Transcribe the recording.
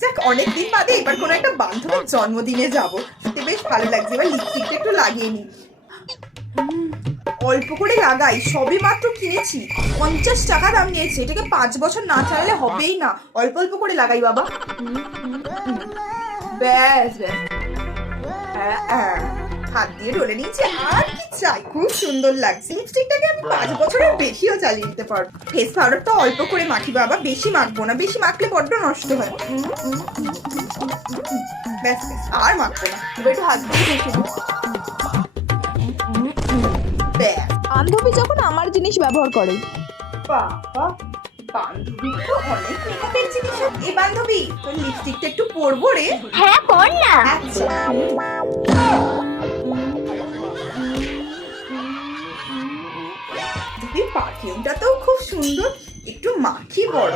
যাক, অনেকদিন বাদে এবার কোনো একটা বান্ধবীর জন্মদিনে যাবো, সত্যি বেশ ভালো লাগছে। এবার লিপস্টিকটা একটু লাগিয়ে নি। অল্প করে লাগাই, সবে মাত্র কিনেছি, 50 টাকা দাম নিয়েছে। এটাকে 5 বছর না চালালে হবেই না। অল্প অল্প করে লাগাই বাবা। ব্যাস ব্যাস, হাত দিয়ে ঢলে নিয়েছি, আর কি চাই। খুব সুন্দর লাগছে। লিপস্টিকটাকে আমি 5 বছরের বেশিও চালিয়ে নিতে পারবো। ফেস পাউডারটা অল্প করে মাখি বাবা, বেশি মাখবো না, বেশি মাখলে বড্ড নষ্ট হয়। ব্যাস ব্যাস, আর মাখবো না। এবার একটু হাত দিয়ে ঘষে দিই। ব্যাস। বান্ধবী যখন আমার জিনিস ব্যবহার করে। বাবা, বান্ধবী তো অনেক মেকআপের জিনিস। এই বান্ধবী, তোর লিপস্টিকটা একটু পরবো রে। হ্যাঁ পর না। আচ্ছা। দিদি, পারফিউমটা তো খুব সুন্দর, একটু মাখি বড়।